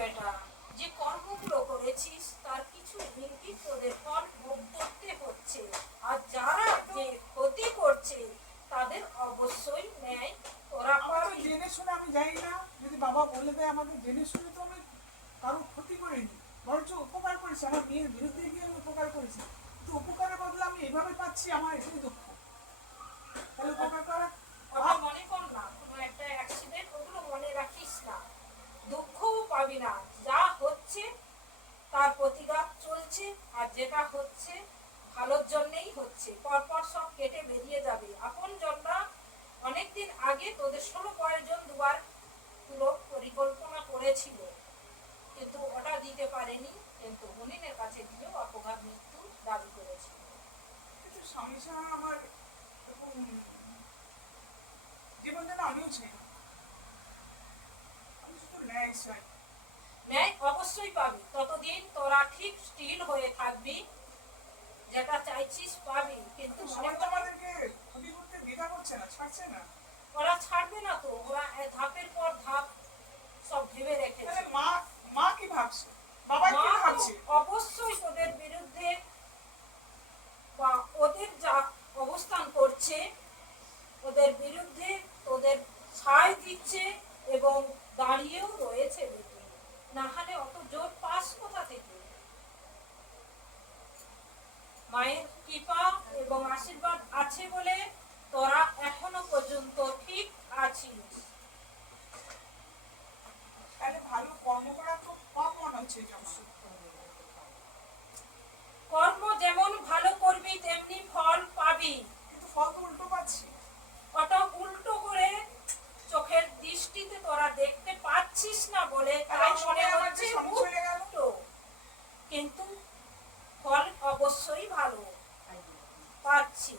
বেটা, যে কর্মগুলো করেছিস তার কিছু দিনই তোদের ফল ভোগ করতে হচ্ছে। আর যারা যে ক্ষতি করছে তাদের অবশ্যই ন্যায় তোরা পাবি। জেনে শুনে আমি যাই না, যদি বাবা বলে দেয় আমাদের জেনে শুনে, তো আমি কারোর ক্ষতি করিনি, বরঞ্চ উপকার করেছি। আমার মেয়ের বিরুদ্ধে গিয়ে আমি উপকার করেছি, কিন্তু উপকারের বদলে আমি এভাবে পাচ্ছি, আমার এটাই দুঃখ। তাহলে উপকার করা ওটা মনে কর না কোনো একটা অ্যাক্সিডেন্ট, ওগুলো মনে রাখিস না, দুঃখও পাবি না। যা হচ্ছে তার প্রতিঘাত চলছে, আর যেটা হচ্ছে ভালোর জন্যেই হচ্ছে। পরপর সব কেটে বেরিয়ে যাবে। আপন জনরা অনেকদিন আগে তোদের 16 প্রয়োজন দুবার পুরো পরিকল্পনা করেছিল, কিন্তু ওটা দিতে পারেনি, কিন্তু মুনিনের কাছে গিয়েও অপঘাত মৃত্যু দাবি করেছিল। কিন্তু স্বামী ছাড়া আমার এরকম জীবন যেন আমিও চাই না। আমি শুধু ন্যায় চাই। ন্যায় অবশ্যই পাবি, ততদিন তোরা ঠিক স্টিল হয়ে থাকবি, যেটা চাইছিস পাবি। কিন্তু সবাই তো আমাদেরকে ক্ষতি করতে দ্বিধা করছে না, ছাড়ছে না। ওরা ছাড়বে না তো, ওরা ধাপের পর ধাপ সব ভেবে রেখেছে। তাহলে মা কি ভাবছে, বাবা কি ভাবছে? অবশ্যই তোদের বিরুদ্ধে বা ওদের যা অবস্থান করছে ওদের বিরুদ্ধে তোদের ছাই দিচ্ছে এবং দাঁড়িয়েও রয়েছে। না হলে অত জোর পাস কোথা থেকে? মায়ের কৃপা এবং আশীর্বাদ আছে বলে তোরা এখনো পর্যন্ত ঠিক আছিস। তাহলে ভালো কর্ম করা তো কম মনে হচ্ছে। কর্ম যেমন ভালো করবি তেমনি ফল পাবি, কিন্তু ফল তো উল্টো পাচ্ছি। ওটা উল্টো করে চোখের দৃষ্টিতে তোরা দেখতে পাচ্ছিস না বলে তাই মনে হচ্ছে উল্টো, কিন্তু ফল অবশ্যই ভালো পাচ্ছি।